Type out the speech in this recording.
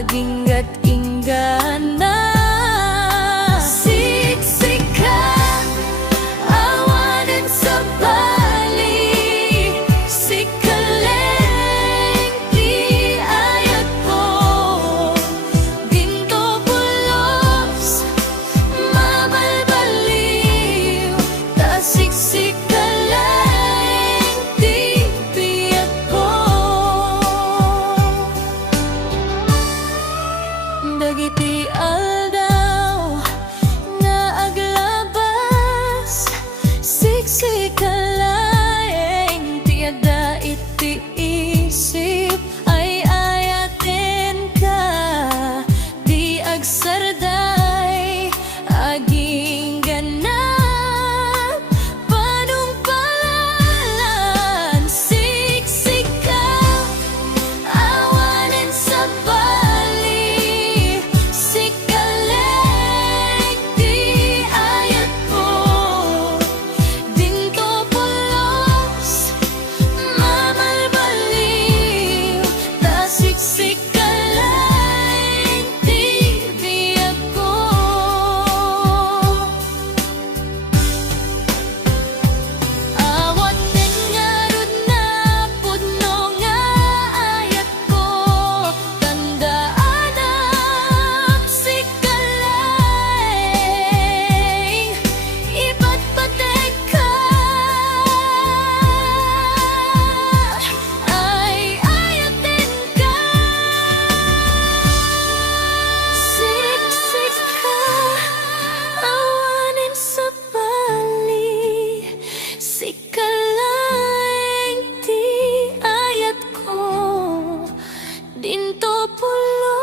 aginggat inggana. Siksika awanan sa bali, sikaleng di ayat ko. Ginto pulos mabalbaliw, ta siksikaleng di biyag ko. Dagiti aldaw nga aglabas, siksikalayeng tiada iti isip, ay ayaten ka di agsarday aging ganap panungpalan. Siksika awanan sa bali, sikaleng di ayat ko. Dinto pulos mamalbaliw, ta siksikaleng di biyag ko. Awaten nga rod na pudno nga ayat ko, tandaan sikaleng ipatpatek ka, ay ayaten ka. Siksika awanin sa bali, sikaleng di ayat ko. Dinto pulos